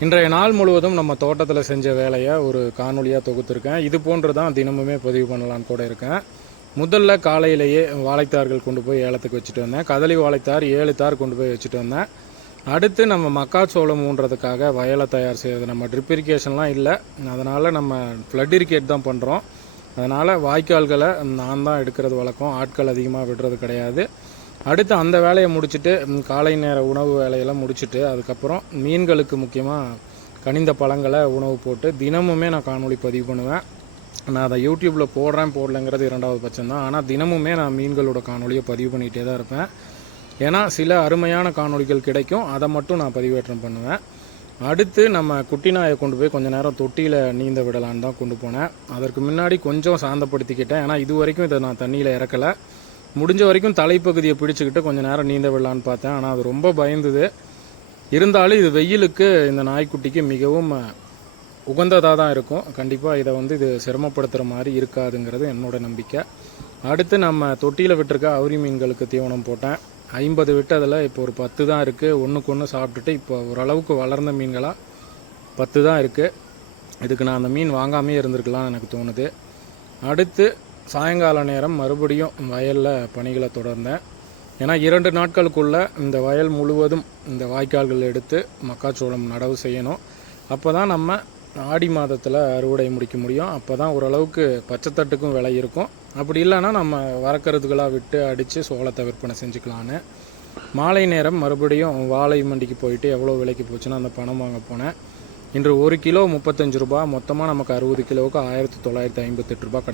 இன்றைய நாள் முழுவதும் நம்ம தோட்டத்தில் செஞ்ச வேலையை ஒரு காணொலியாக தொகுத்துருக்கேன். இது போன்று தான் தினமுமே பதிவு பண்ணலான்னு கூட இருக்கேன். முதல்ல காலையிலேயே வாழைத்தார்கள் கொண்டு போய் ஏலத்துக்கு வச்சுட்டு வந்தேன். கதலி வாழைத்தார் 7 தார் கொண்டு போய் வச்சுட்டு வந்தேன். அடுத்து நம்ம மக்காச்சோளம் ஊன்றதுக்காக வயலை தயார் செய்கிறது. நம்ம ட்ரிப் இரிகேஷன்லாம் இல்லை, அதனால் நம்ம ஃப்ளட் இரிகேட் தான் பண்ணுறோம். அதனால் வாய்க்கால்களை நான் தான் எடுக்கிறது வழக்கம், ஆட்கள் அதிகமாக விடுறது கிடையாது. அடுத்து அந்த வேலையை முடிச்சுட்டு காலை நேர உணவு வேலையெல்லாம் முடிச்சுட்டு அதுக்கப்புறம் மீன்களுக்கு முக்கியமாக கனிந்த பழங்களை உணவு போட்டு தினமுமே நான் காணொலி பதிவு பண்ணுவேன். நான் அதை யூடியூப்பில் போடலைங்கிறது 2வது பட்சம்தான். ஆனால் தினமுமே நான் மீன்களோட காணொலியை பதிவு பண்ணிகிட்டே தான் இருப்பேன். ஏன்னா சில அருமையான காணொலிகள் கிடைக்கும், அதை மட்டும் நான் பதிவேற்றம் பண்ணுவேன். அடுத்து நம்ம குட்டி நாயை கொண்டு போய் கொஞ்சம் நேரம் தொட்டியில் நீந்த விடலான்னு தான் கொண்டு போனேன். அதற்கு முன்னாடி கொஞ்சம் சாந்தப்படுத்திக்கிட்டேன். ஏன்னா இது வரைக்கும் இதை நான் தண்ணியில் இறக்கலை. முடிஞ்ச வரைக்கும் தலைப்பகுதியை பிடிச்சிக்கிட்டு கொஞ்சம் நேரம் நீந்த விடலான்னு பார்த்தேன். ஆனால் அது ரொம்ப பயந்துது. இருந்தாலும் இது வெயிலுக்கு இந்த நாய்க்குட்டிக்கு மிகவும் உகந்ததாக தான் இருக்கும். கண்டிப்பாக இதை இது சிரமப்படுத்துகிற மாதிரி இருக்காதுங்கிறது என்னோட நம்பிக்கை. அடுத்து நம்ம தொட்டியில் விட்டுருக்க அவுரி மீன்களுக்கு தீவனம் போட்டேன். 50 விட்டதில் இப்போ ஒரு 10 தான் இருக்குது. ஒன்றுக்கு ஒன்று சாப்பிட்டுட்டு இப்போ ஓரளவுக்கு வளர்ந்த மீன்களாக 10 தான் இருக்குது. இதுக்கு நான் அந்த மீன் வாங்காமே இருந்திருக்கலாம்னு எனக்கு தோணுது. அடுத்து சாயங்கால நேரம் மறுபடியும் வயலில் பணிகளை தொடர்ந்தேன். ஏன்னா 2 நாட்களுக்குள்ளே இந்த வயல் முழுவதும் இந்த வாய்க்கால்கள் எடுத்து மக்காச்சோளம் நடவு செய்யணும். அப்போ தான் நம்ம ஆடி மாதத்தில் அறுவடை முடிக்க முடியும். அப்போ தான் ஓரளவுக்கு பச்சைத்தட்டுக்கும் விலை இருக்கும். அப்படி இல்லைன்னா நம்ம வரக்கருதுகளாக விட்டு அடித்து சோளத்தை விற்பனை செஞ்சுக்கலான்னு. மாலை நேரம் மறுபடியும் வாழை மண்டிக்கு போயிட்டு எவ்வளோ விலைக்கு போச்சுன்னா அந்த பணம் வாங்க போனேன். இன்று 1 கிலோ 35 ரூபா, மொத்தமாக நமக்கு 60 கிலோவுக்கு 1958 ரூபா கிடைக்கும்.